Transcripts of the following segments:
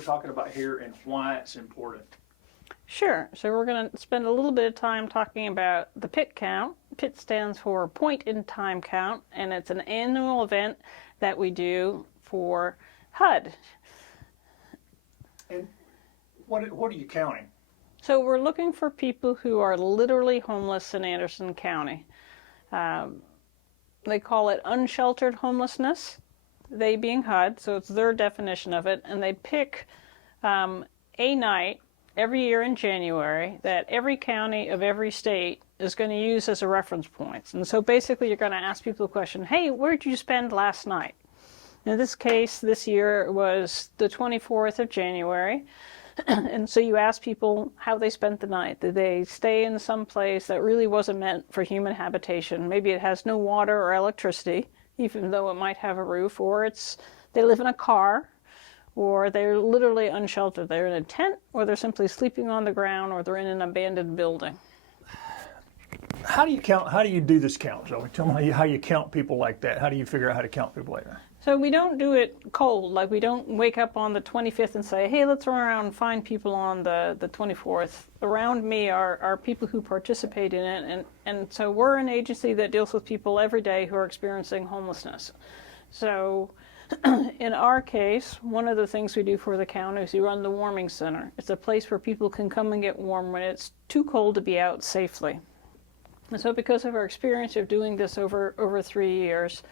we're talking about here and why it's important? Sure. So we're going to spend a little bit of time talking about the PIT count. PIT stands for Point in Time Count, and it's an annual event that we do for HUD. And what are you counting? So we're looking for people who are literally homeless in Anderson County. They call it unsheltered homelessness, they being HUD, so it's their definition of it, and they pick a night every year in January that every county of every state is going to use as a reference point. And so basically you're going to ask people the question, hey, where did you spend last night? In this case, this year it was the 24th of January. And so you ask people how they spent the night. Did they stay in some place that really wasn't meant for human habitation? Maybe it has no water or electricity, even though it might have a roof, or they live in a car, or they're literally unsheltered. They're in a tent, or they're simply sleeping on the ground, or they're in an abandoned building. How do you count? How do you do this count, Zoe? Tell me how you count people like that. How do you figure out how to count people like that? So we don't do it cold. Like, we don't wake up on the 25th and say, hey, let's run around and find people on the 24th. Around me are people who participate in it. And so we're an agency that deals with people every day who are experiencing homelessness. So in our case, one of the things we do for the county is we run the warming center. It's a place where people can come and get warm when it's too cold to be out safely. And so because of our experience of doing this over 3 years,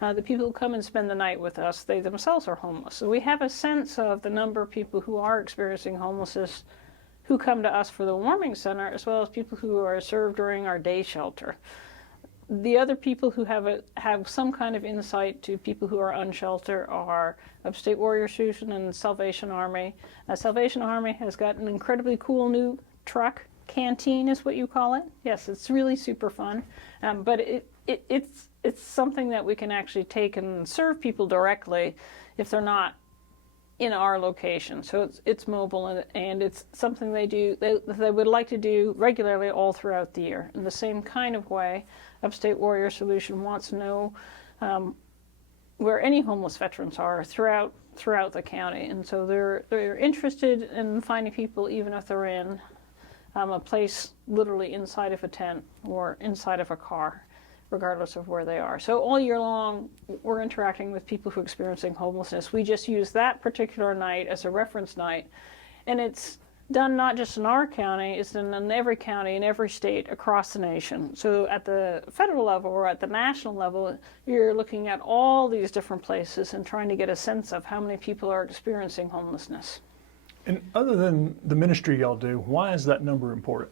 the people who come and spend the night with us, they themselves are homeless. So we have a sense of the number of people who are experiencing homelessness who come to us for the warming center, as well as people who are served during our day shelter. The other people who have some kind of insight to people who are unsheltered are Upstate Warrior Solution and Salvation Army. Salvation Army has got an incredibly cool new truck. Canteen is what you call it. Yes, it's really super fun, but it's something that we can actually take and serve people directly if they're not in our location. So it's mobile, and it's something they would like to do regularly all throughout the year. In the same kind of way, Upstate Warrior Solution wants to know where any homeless veterans are throughout the county, and so they're interested in finding people even if they're in a place literally inside of a tent or inside of a car, regardless of where they are. So all year long, we're interacting with people who are experiencing homelessness. We just use that particular night as a reference night, and it's done not just in our county, it's done in every county in every state across the nation. So at the federal level or at the national level, you're looking at all these different places and trying to get a sense of how many people are experiencing homelessness. And other than the ministry y'all do, why is that number important?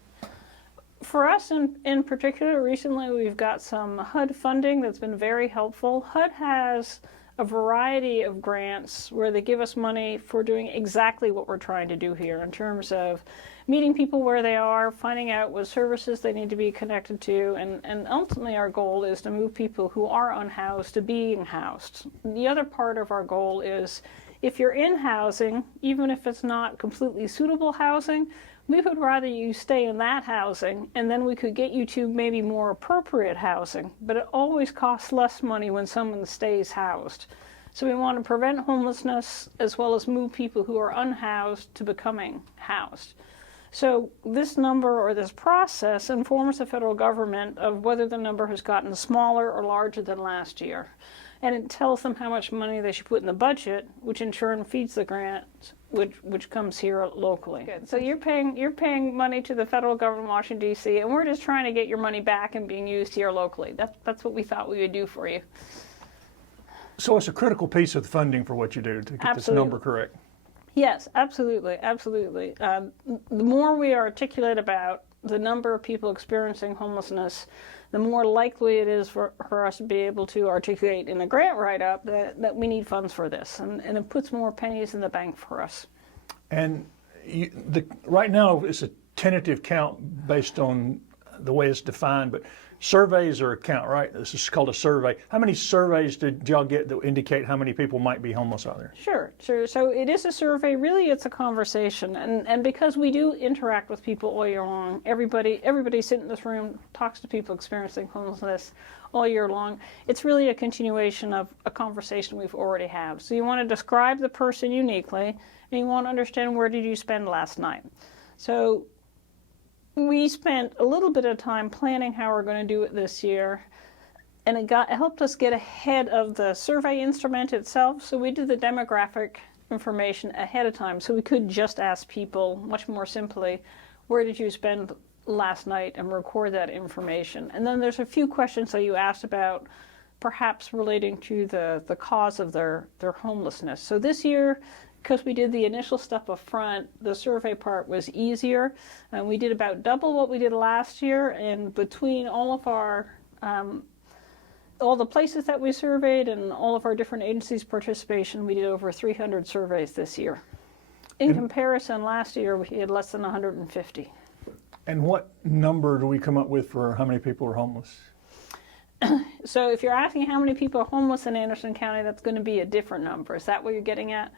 For us in particular, recently we've got some HUD funding that's been very helpful. HUD has a variety of grants where they give us money for doing exactly what we're trying to do here in terms of meeting people where they are, finding out what services they need to be connected to, and ultimately our goal is to move people who are unhoused to being housed. The other part of our goal is, if you're in housing, even if it's not completely suitable housing, we would rather you stay in that housing, and then we could get you to maybe more appropriate housing. But it always costs less money when someone stays housed. So we want to prevent homelessness as well as move people who are unhoused to becoming housed. So this number or this process informs the federal government of whether the number has gotten smaller or larger than last year. And it tells them how much money they should put in the budget, which in turn feeds the grant, which comes here locally. Good. So you're paying money to the federal government in Washington, D.C., and we're just trying to get your money back and being used here locally. That's what we thought we would do for you. So it's a critical piece of the funding for what you do to get this number correct. Yes, absolutely, absolutely. The more we articulate about the number of people experiencing homelessness, the more likely it is for us to be able to articulate in a grant write-up that we need funds for this, and it puts more pennies in the bank for us. And right now it's a tentative count based on the way it's defined, but surveys are a count, right? This is called a survey. How many surveys did y'all get that indicate how many people might be homeless out there? Sure. So it is a survey. Really, it's a conversation, and because we do interact with people all year long, everybody sitting in this room talks to people experiencing homelessness all year long. It's really a continuation of a conversation we've already had. So you want to describe the person uniquely, and you want to understand where did you spend last night. So we spent a little bit of time planning how we're going to do it this year, and it helped us get ahead of the survey instrument itself. So we did the demographic information ahead of time, so we could just ask people much more simply, where did you spend last night, and record that information. And then there's a few questions that you asked about, perhaps relating to the cause of their homelessness. So this year, because we did the initial stuff up front, the survey part was easier, and we did about double what we did last year. And between all of our all the places that we surveyed and all of our different agencies' participation, we did over 300 surveys this year. In comparison, last year we had less than 150. And what number do we come up with for how many people are homeless? So if you're asking how many people are homeless in Anderson County, that's going to be a different number. Is that what you're getting at?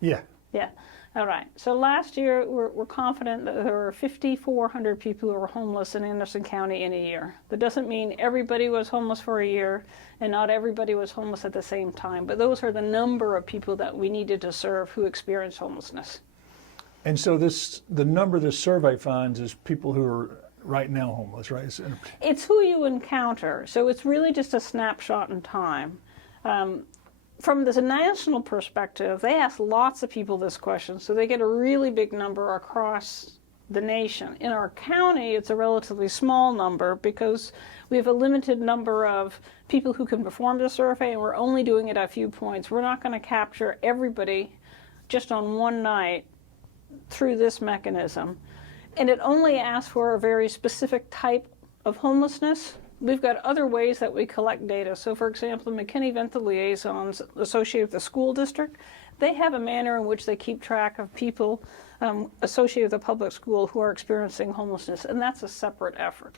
Yeah. Yeah. All right. So last year, we're confident that there were 5,400 people who were homeless in Anderson County in a year. That doesn't mean everybody was homeless for a year, and not everybody was homeless at the same time. But those are the number of people that we needed to serve who experienced homelessness. And so the number this survey finds is people who are right now homeless, right? It's who you encounter. So it's really just a snapshot in time. From the national perspective, they ask lots of people this question, so they get a really big number across the nation. In our county, it's a relatively small number because we have a limited number of people who can perform the survey, and we're only doing it at a few points. We're not going to capture everybody just on one night through this mechanism. And it only asks for a very specific type of homelessness. We've got other ways that we collect data. So for example, the McKinney-Vento liaisons associated with the school district, they have a manner in which they keep track of people associated with the public school who are experiencing homelessness, and that's a separate effort.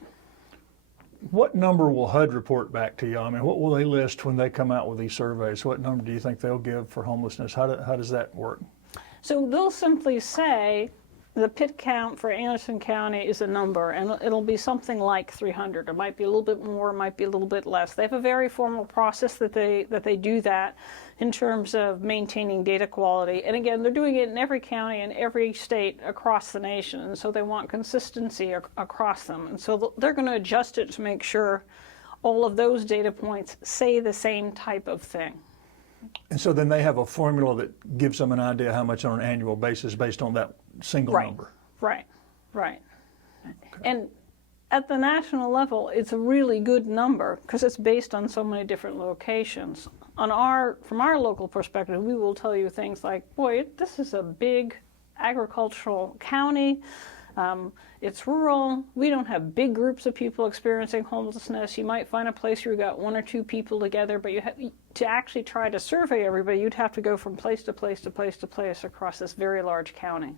What number will HUD report back to you? I mean, what will they list when they come out with these surveys? What number do you think they'll give for homelessness? How does that work? So they'll simply say the PIT count for Anderson County is a number, and it'll be something like 300. It might be a little bit more, it might be a little bit less. They have a very formal process that they do that in terms of maintaining data quality. And again, they're doing it in every county and every state across the nation, and so they want consistency across them. And so they're going to adjust it to make sure all of those data points say the same type of thing. And so then they have a formula that gives them an idea how much on an annual basis based on that single number. Right. Okay. And at the national level, it's a really good number because it's based on so many different locations. From our local perspective, we will tell you things like, boy, this is a big agricultural county. It's rural. We don't have big groups of people experiencing homelessness. You might find a place where you've got one or two people together, but to actually try to survey everybody, you'd have to go from place to place to place to place across this very large county.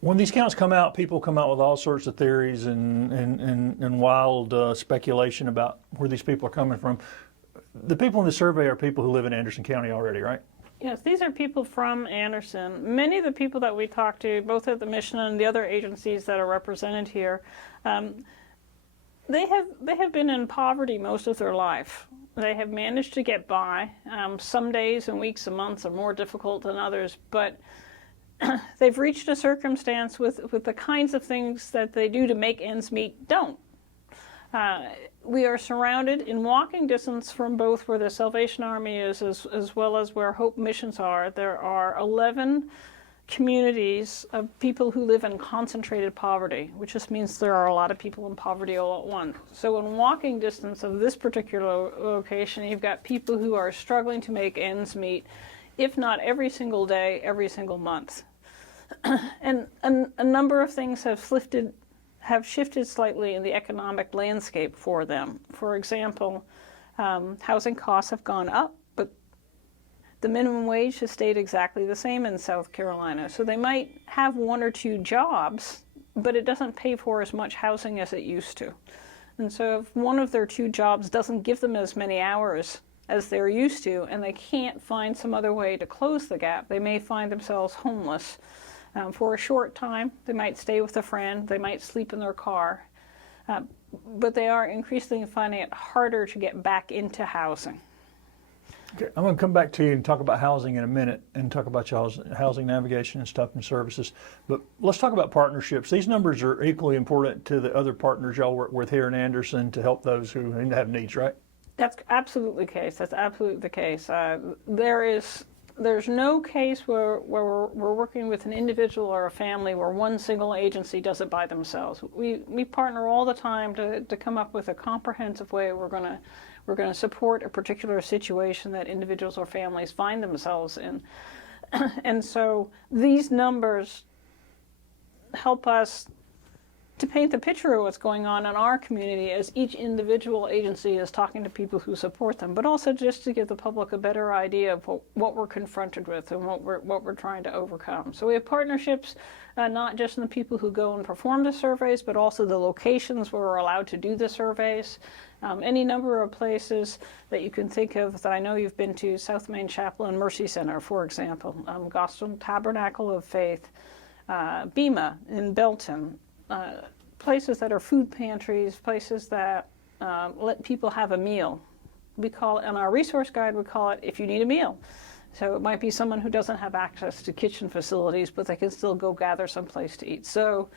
When these counts come out, people come out with all sorts of theories and wild speculation about where these people are coming from. The people in the survey are people who live in Anderson County already, right? Yes, these are people from Anderson. Many of the people that we talked to, both at the mission and the other agencies that are represented here, they have been in poverty most of their life. They have managed to get by. Some days and weeks and months are more difficult than others, but they've reached a circumstance with the kinds of things that they do to make ends meet don't. We are surrounded in walking distance from both where the Salvation Army is as well as where Hope Missions are. There are 11 communities of people who live in concentrated poverty, which just means there are a lot of people in poverty all at once. So in walking distance of this particular location, you've got people who are struggling to make ends meet, if not every single day, every single month. And a number of things have shifted slightly in the economic landscape for them. For example, housing costs have gone up, but the minimum wage has stayed exactly the same in South Carolina. So they might have one or two jobs, but it doesn't pay for as much housing as it used to. And so if one of their two jobs doesn't give them as many hours as they're used to, and they can't find some other way to close the gap, they may find themselves homeless for a short time. They might stay with a friend, they might sleep in their car, but they are increasingly finding it harder to get back into housing. Okay, I'm going to come back to you and talk about housing in a minute and talk about y'all's housing navigation and stuff and services. But let's talk about partnerships. These numbers are equally important to the other partners y'all work with here in Anderson to help those who have needs, right? That's absolutely the case. That's absolutely the case. There's no case where we're working with an individual or a family where one single agency does it by themselves. We partner all the time to come up with a comprehensive way we're going to support a particular situation that individuals or families find themselves in. And so these numbers help us to paint the picture of what's going on in our community as each individual agency is talking to people who support them, but also just to give the public a better idea of what we're confronted with and what we're trying to overcome. So we have partnerships, not just in the people who go and perform the surveys, but also the locations where we're allowed to do the surveys. Any number of places that you can think of that I know you've been to: South Main Chapel and Mercy Center, for example, Gospel Tabernacle of Faith, Bema in Belton, places that are food pantries, places that let people have a meal. We call it, in our resource guide, we call it "If You Need a Meal." So it might be someone who doesn't have access to kitchen facilities, but they can still go gather someplace to eat. So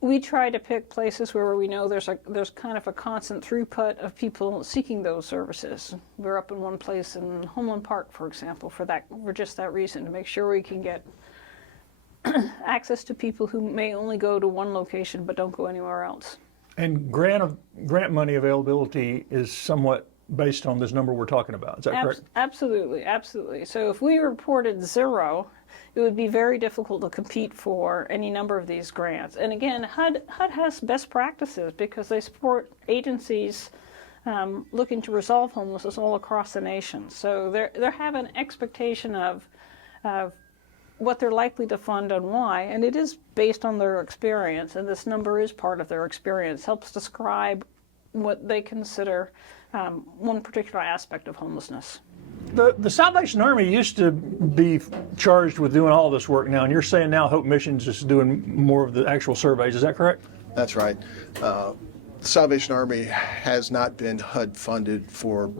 we try to pick places where we know there's kind of a constant throughput of people seeking those services. We're up in one place in Homeland Park, for example, for just that reason, to make sure we can get access to people who may only go to one location but don't go anywhere else. And grant money availability is somewhat based on this number we're talking about. Is that correct? Absolutely, absolutely. So if we reported zero, it would be very difficult to compete for any number of these grants. And again, HUD has best practices because they support agencies looking to resolve homelessness all across the nation. So they have an expectation of what they're likely to fund and why, and it is based on their experience, and this number is part of their experience, helps describe what they consider one particular aspect of homelessness. The Salvation Army used to be charged with doing all this work now, and you're saying now Hope Missions is doing more of the actual surveys. Is that correct? That's right. The Salvation Army has not been HUD funded for,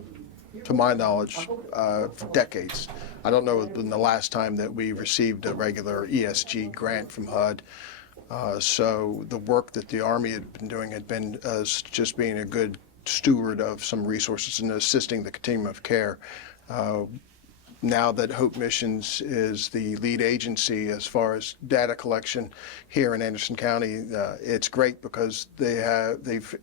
to my knowledge, for decades. I don't know when the last time that we received a regular ESG grant from HUD. So the work that the Army had been doing had been just being a good steward of some resources and assisting the continuum of care. Now that Hope Missions is the lead agency as far as data collection here in Anderson County, it's great because they've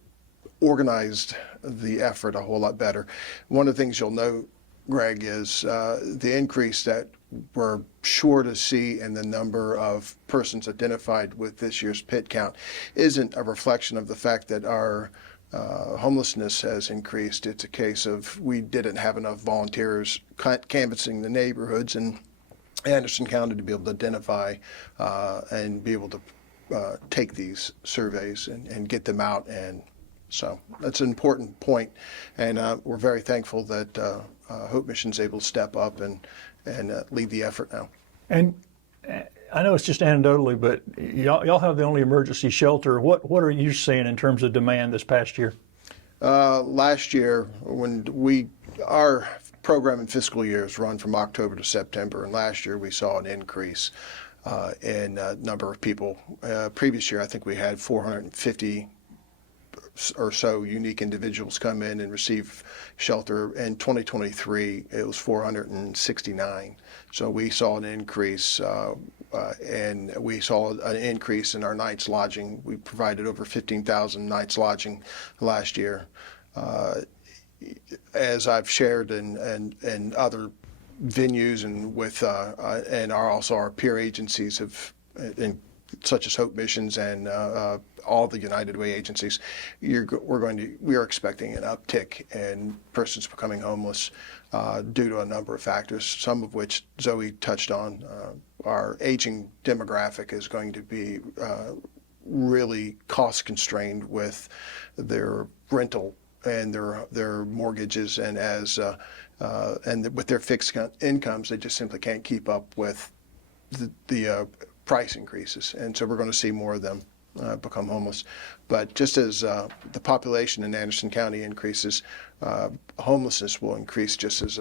organized the effort a whole lot better. One of the things you'll note, Greg, is the increase that we're sure to see in the number of persons identified with this year's PIT count isn't a reflection of the fact that our homelessness has increased. It's a case of we didn't have enough volunteers canvassing the neighborhoods in Anderson County to be able to identify and be able to take these surveys and get them out. And so that's an important point, and we're very thankful that Hope Mission is able to step up and lead the effort now. And I know it's just anecdotally, but y'all have the only emergency shelter. What are you seeing in terms of demand this past year? Last year, when our program and fiscal years run from October to September, and last year we saw an increase in number of people. Previous year, I think we had 450 or so unique individuals come in and receive shelter. In 2023, it was 469. So we saw an increase, and we saw an increase in our nights lodging. We provided over 15,000 nights lodging last year. As I've shared in other venues and with and also our peer agencies such as Hope Missions and all the United Way agencies, we are expecting an uptick in persons becoming homeless due to a number of factors, some of which Zoe touched on. Our aging demographic is going to be really cost constrained with their rental and their mortgages, and and with their fixed incomes, they just simply can't keep up with the price increases, and so we're going to see more of them become homeless. But just as the population in Anderson County increases, homelessness will increase just as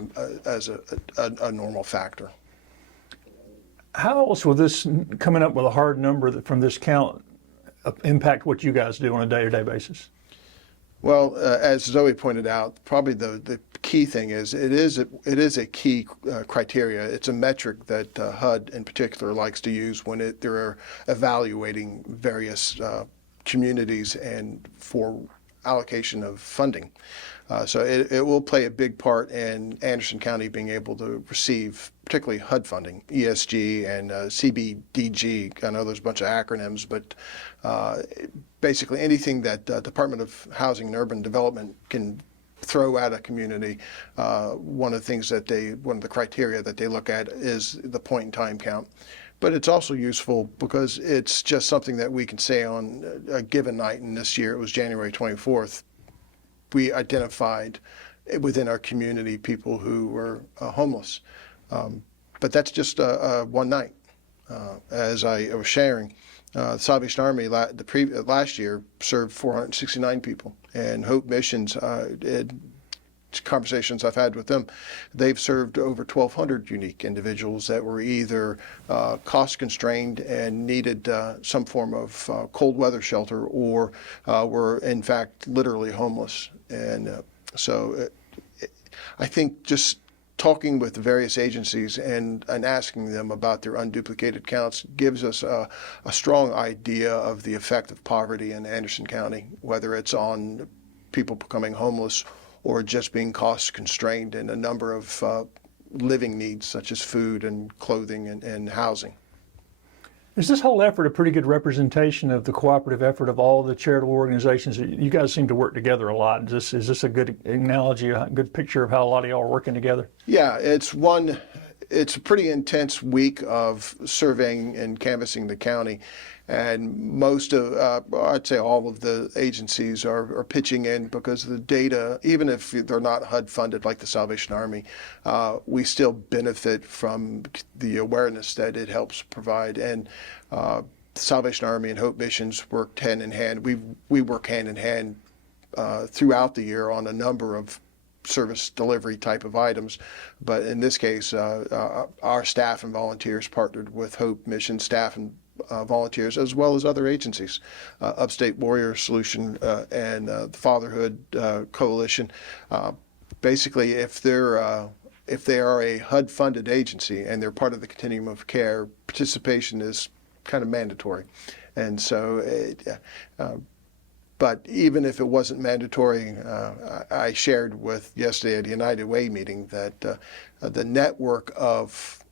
a normal factor. How else will this coming up with a hard number from this count impact what you guys do on a day-to-day basis? Well, as Zoe pointed out, probably the key thing is it is a key criteria. It's a metric that HUD in particular likes to use when they're evaluating various communities and for allocation of funding. So it will play a big part in Anderson County being able to receive particularly HUD funding, ESG and CBDG. I know there's a bunch of acronyms, but basically anything that Department of Housing and Urban Development can throw at a community, one of the criteria that they look at is the point in time count. But it's also useful because it's just something that we can say on a given night, and this year it was January 24th, we identified within our community people who were homeless. But that's just one night. As I was sharing, the Salvation Army last year served 469 people, and Hope Missions, conversations I've had with them, they've served over 1,200 unique individuals that were either cost constrained and needed some form of cold weather shelter, or were in fact literally homeless. And so I think just talking with the various agencies and asking them about their unduplicated counts gives us a strong idea of the effect of poverty in Anderson County, whether it's on people becoming homeless or just being cost constrained in a number of living needs such as food and clothing and housing. Is this whole effort a pretty good representation of the cooperative effort of all the charitable organizations? You guys seem to work together a lot. Is this a good analogy, a good picture of how a lot of y'all are working together? Yeah, it's a pretty intense week of surveying and canvassing the county. And most of, I'd say all of the agencies are pitching in because the data, even if they're not HUD funded like the Salvation Army, we still benefit from the awareness that it helps provide. And Salvation Army and Hope Missions work hand in hand. We work hand in hand throughout the year on a number of service delivery type of items. But in this case, our staff and volunteers partnered with Hope Mission staff and volunteers, as well as other agencies, Upstate Warrior Solution and the Fatherhood Coalition. Basically, if they are a HUD-funded agency and they're part of the continuum of care, participation is kind of mandatory. And so, but even if it wasn't mandatory, I shared with yesterday at the United Way meeting that the network of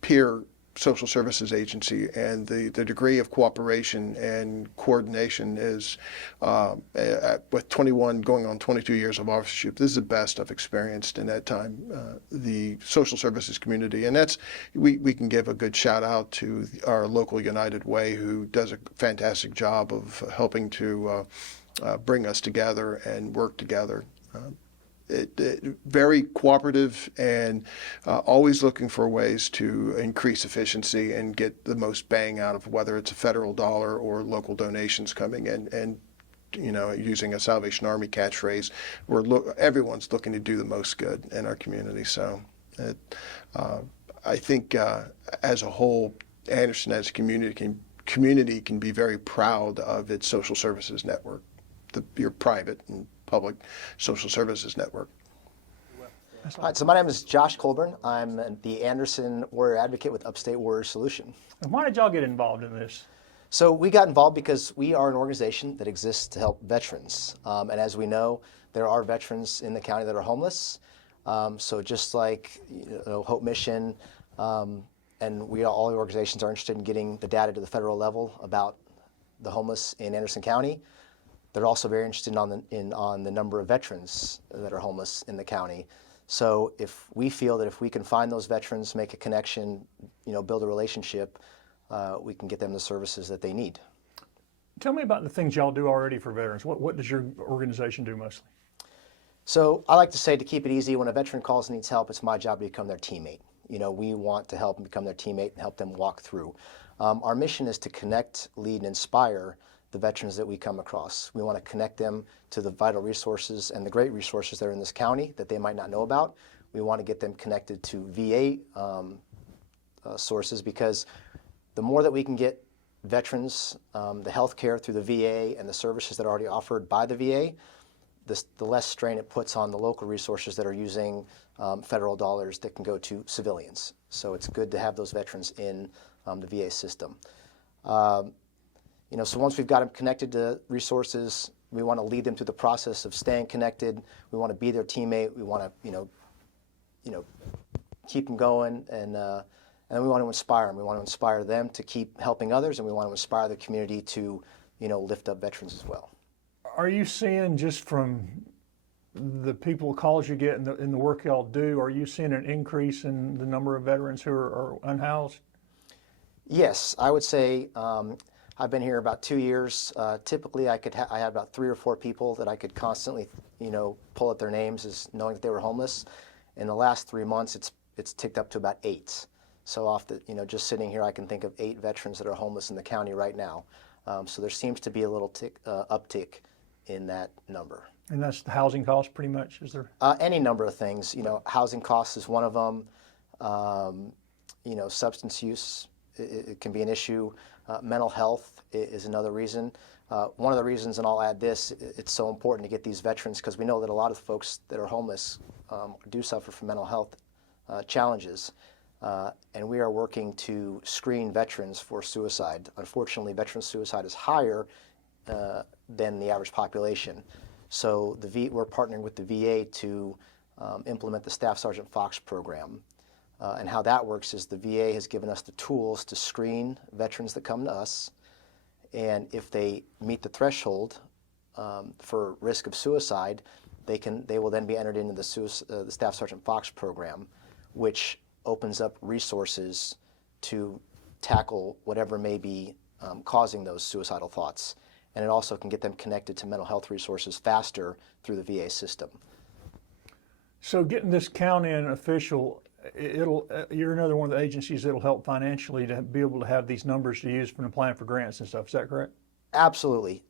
peer social services agency and the degree of cooperation and coordination is, with 21 going on 22 years of officership, this is the best I've experienced in that time, the social services community. And that's, we can give a good shout out to our local United Way, who does a fantastic job of helping to bring us together and work together. Very cooperative and always looking for ways to increase efficiency and get the most bang out of whether it's a federal dollar or local donations coming in. And using a Salvation Army catchphrase, everyone's looking to do the most good in our community. So I think as a whole, Anderson as a community can be very proud of its social services network, your private and public social services network. All right, so my name is Josh Colburn. I'm the Anderson Warrior Advocate with Upstate Warrior Solution. And why did y'all get involved in this? So we got involved because we are an organization that exists to help veterans. And as we know, there are veterans in the county that are homeless. So just like Hope Mission and all the organizations are interested in getting the data to the federal level about the homeless in Anderson County, they're also very interested on the number of veterans that are homeless in the county. So if we feel that if we can find those veterans, make a connection, build a relationship, we can get them the services that they need. Tell me about the things y'all do already for veterans. What does your organization do mostly? So I like to say, to keep it easy, when a veteran calls and needs help, it's my job to become their teammate. We want to help them become their teammate and help them walk through. Our mission is to connect, lead, and inspire the veterans that we come across. We want to connect them to the vital resources and the great resources that are in this county that they might not know about. We want to get them connected to VA sources, because the more that we can get veterans the health care through the VA and the services that are already offered by the VA, the less strain it puts on the local resources that are using federal dollars that can go to civilians. So it's good to have those veterans in the VA system. So once we've got them connected to resources, we want to lead them through the process of staying connected. We want to be their teammate. We want to, keep them going, and then we want to inspire them. We want to inspire them to keep helping others, and we want to inspire the community to, lift up veterans as well. Are you seeing, just from the people calls you get and the work y'all do, are you seeing an increase in the number of veterans who are unhoused? Yes, I would say I've been here about 2 years. Typically, I had about 3 or 4 people that I could constantly, pull up their names as knowing that they were homeless. In the last 3 months, it's ticked up to about 8. So just sitting here, I can think of 8 veterans that are homeless in the county right now. So there seems to be a little uptick in that number. And that's the housing cost, pretty much, is there? Any number of things. Housing costs is one of them. Substance use, it can be an issue. Mental health is another reason. One of the reasons, and I'll add this, it's so important to get these veterans, because we know that a lot of folks that are homeless do suffer from mental health challenges. And we are working to screen veterans for suicide. Unfortunately, veteran suicide is higher than the average population. So we're partnering with the VA to implement the Staff Sergeant Fox program. And how that works is the VA has given us the tools to screen veterans that come to us. And if they meet the threshold for risk of suicide, they will then be entered into the Staff Sergeant Fox program, which opens up resources to tackle whatever may be causing those suicidal thoughts. And it also can get them connected to mental health resources faster through the VA system. So getting this county an official, you're another one of the agencies that'll help financially to be able to have these numbers to use from applying for grants and stuff. Is that correct? Absolutely.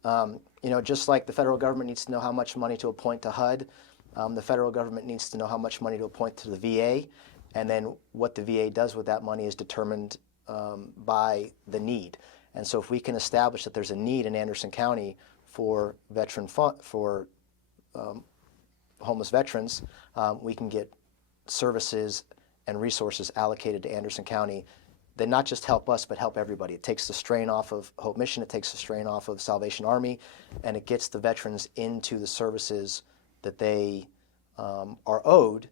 Just like the federal government needs to know how much money to appoint to HUD, the federal government needs to know how much money to appoint to the VA, and then what the VA does with that money is determined by the need. And so if we can establish that there's a need in Anderson County for homeless veterans, we can get services and resources allocated to Anderson County that not just help us, but help everybody. It takes the strain off of Hope Mission, it takes the strain off of Salvation Army, and it gets the veterans into the services that they are owed,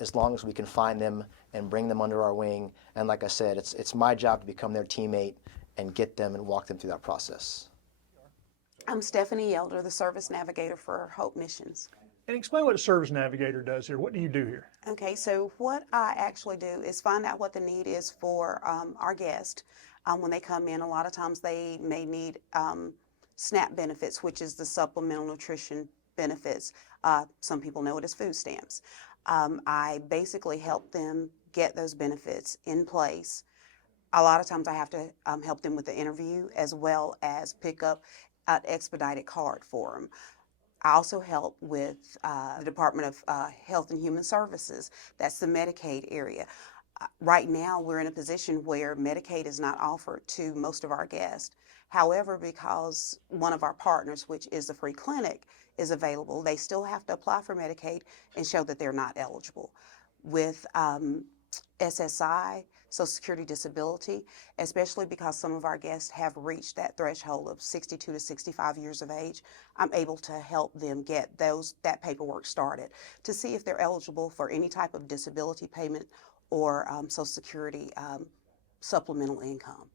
as long as we can find them and bring them under our wing. And like I said, it's my job to become their teammate and get them and walk them through that process. I'm Stephanie Elder, the Service Navigator for Hope Missions. And explain what a service navigator does here. What do you do here? Okay, so what I actually do is find out what the need is for our guests. When they come in, a lot of times they may need SNAP benefits, which is the supplemental nutrition benefits. Some people know it as food stamps. I basically help them get those benefits in place. A lot of times I have to help them with the interview, as well as pick up an expedited card for them. I also help with the Department of Health and Human Services. That's the Medicaid area. Right now, we're in a position where Medicaid is not offered to most of our guests. However, because one of our partners, which is the free clinic, is available, they still have to apply for Medicaid and show that they're not eligible. With SSI, Social Security Disability, especially because some of our guests have reached that threshold of 62 to 65 years of age, I'm able to help them get that paperwork started to see if they're eligible for any type of disability payment or Social Security supplemental income.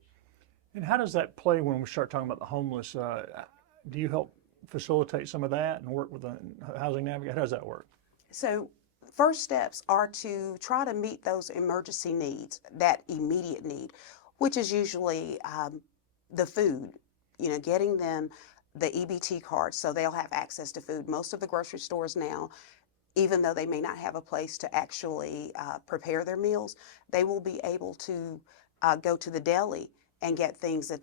And how does that play when we start talking about the homeless? Do you help facilitate some of that and work with the housing navigator? How does that work? So first steps are to try to meet those emergency needs, that immediate need, which is usually the food getting them the EBT card so they'll have access to food. Most of the grocery stores now, even though they may not have a place to actually prepare their meals, they will be able to go to the deli and get things that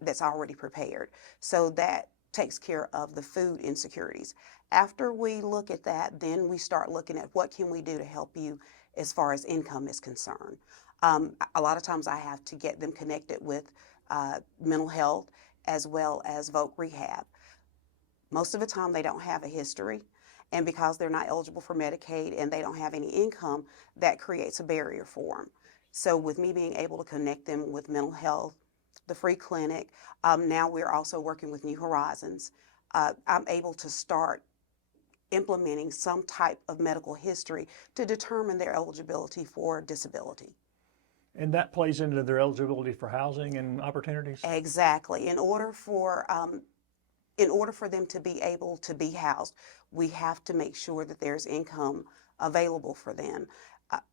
that's already prepared. So that takes care of the food insecurities. After we look at that, then we start looking at what can we do to help you as far as income is concerned. A lot of times I have to get them connected with mental health as well as voc rehab. Most of the time they don't have a history, and because they're not eligible for Medicaid and they don't have any income, that creates a barrier for them. So with me being able to connect them with mental health, the free clinic, now we're also working with New Horizons. I'm able to start implementing some type of medical history to determine their eligibility for disability. And that plays into their eligibility for housing and opportunities? Exactly. In order for them to be able to be housed, we have to make sure that there's income available for them.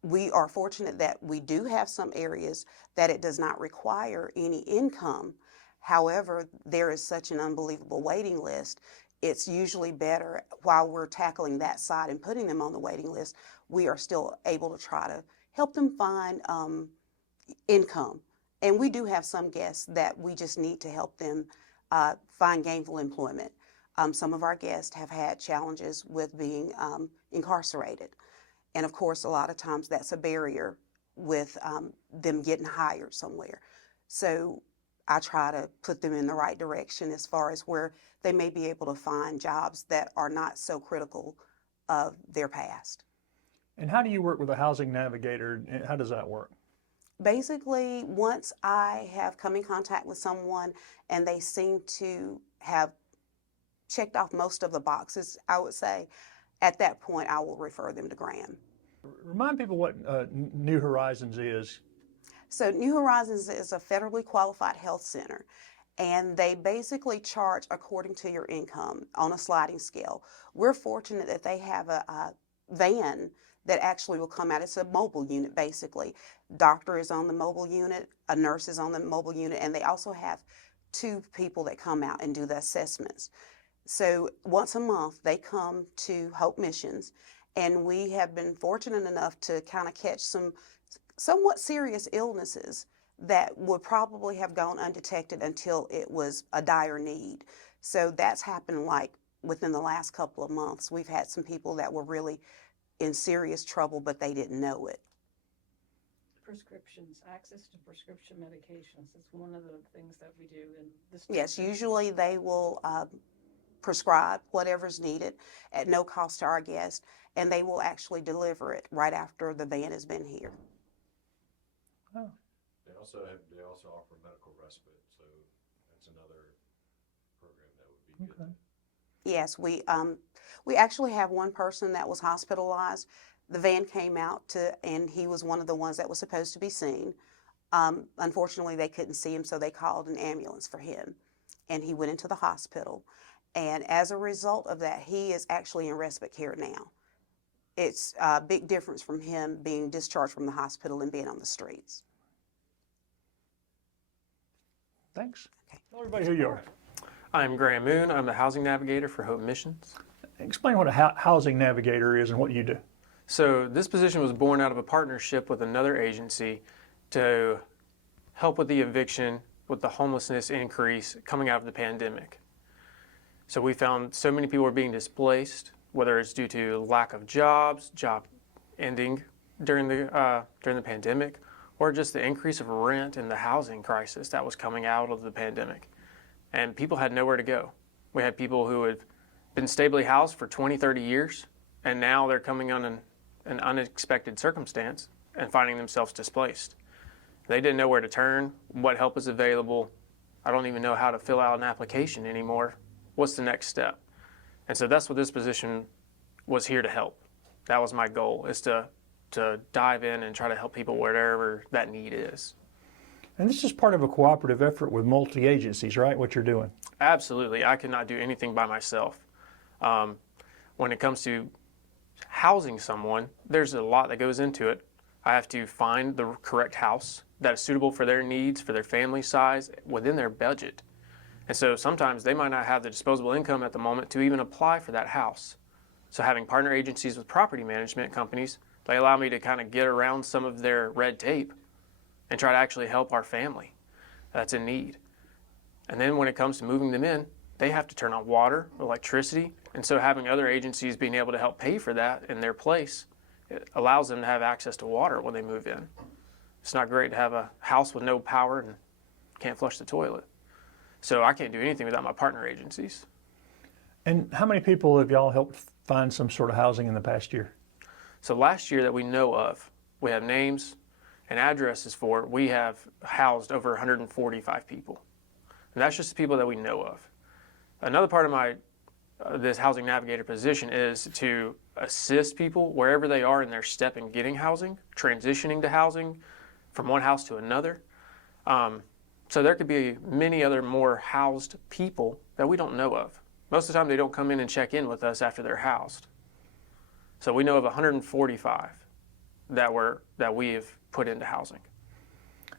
We are fortunate that we do have some areas that it does not require any income. However, there is such an unbelievable waiting list. It's usually better while we're tackling that side and putting them on the waiting list, we are still able to try to help them find income. And we do have some guests that we just need to help them find gainful employment. Some of our guests have had challenges with being incarcerated. And of course, a lot of times that's a barrier with them getting hired somewhere. So I try to put them in the right direction as far as where they may be able to find jobs that are not so critical of their past. And how do you work with a housing navigator? How does that work? Basically, once I have come in contact with someone and they seem to have checked off most of the boxes, I would say, at that point I will refer them to Graham. Remind people what New Horizons is. So New Horizons is a federally qualified health center, and they basically charge according to your income on a sliding scale. We're fortunate that they have a van that actually will come out. It's a mobile unit, basically. Doctor is on the mobile unit, a nurse is on the mobile unit, and they also have 2 people that come out and do the assessments. So once a month, they come to Hope Missions, and we have been fortunate enough to kind of catch some somewhat serious illnesses that would probably have gone undetected until it was a dire need. So that's happened like within the last couple of months. We've had some people that were really in serious trouble, but they didn't know it. Prescriptions, access to prescription medications is one of the things that we do in this. Yes, usually they will prescribe whatever's needed at no cost to our guests, and they will actually deliver it right after the van has been here. Oh. They also offer medical respite, so that's another program that would be good. Yes, we actually have one person that was hospitalized. The van came out and he was one of the ones that was supposed to be seen. Unfortunately, they couldn't see him, so they called an ambulance for him, and he went into the hospital. And as a result of that, he is actually in respite care now. It's a big difference from him being discharged from the hospital and being on the streets. Thanks. Okay. Tell everybody who you are. I'm Graham Moon. I'm the housing navigator for Hope Missions. Explain what a housing navigator is and what you do. So this position was born out of a partnership with another agency to help with the eviction, with the homelessness increase coming out of the pandemic. So we found so many people were being displaced, whether it's due to lack of jobs, job ending during the pandemic, or just the increase of rent and the housing crisis that was coming out of the pandemic. And people had nowhere to go. We had people who had been stably housed for 20, 30 years, and now they're coming on an unexpected circumstance and finding themselves displaced. They didn't know where to turn, what help is available. I don't even know how to fill out an application anymore. What's the next step? And so that's what this position was here to help. That was my goal, is to dive in and try to help people wherever that need is. And this is part of a cooperative effort with multi-agencies, right, what you're doing? Absolutely. I could not do anything by myself. When it comes to housing someone, there's a lot that goes into it. I have to find the correct house that is suitable for their needs, for their family size, within their budget. And so sometimes they might not have the disposable income at the moment to even apply for that house. So having partner agencies with property management companies, they allow me to kind of get around some of their red tape and try to actually help our family that's in need. And then when it comes to moving them in, they have to turn on water, electricity, and so having other agencies being able to help pay for that in their place, it allows them to have access to water when they move in. It's not great to have a house with no power and can't flush the toilet. So I can't do anything without my partner agencies. And how many people have y'all helped find some sort of housing in the past year? So last year that we know of, we have names and addresses for, we have housed over 145 people. And that's just the people that we know of. Another part of my this housing navigator position is to assist people wherever they are in their step in getting housing, transitioning to housing from one house to another. So there could be many other more housed people that we don't know of. Most of the time they don't come in and check in with us after they're housed. So we know of 145 that we have put into housing.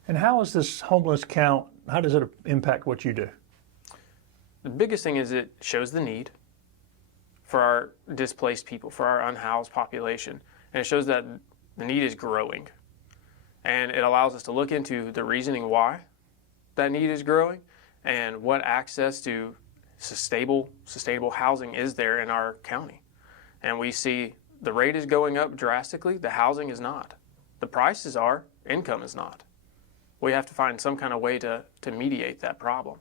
And how is this homeless count, how does it impact what you do? The biggest thing is it shows the need for our displaced people, for our unhoused population. And it shows that the need is growing. And it allows us to look into the reasoning why that need is growing and what access to sustainable housing is there in our county. And we see the rate is going up drastically, the housing is not. The prices are, income is not. We have to find some kind of way to mediate that problem.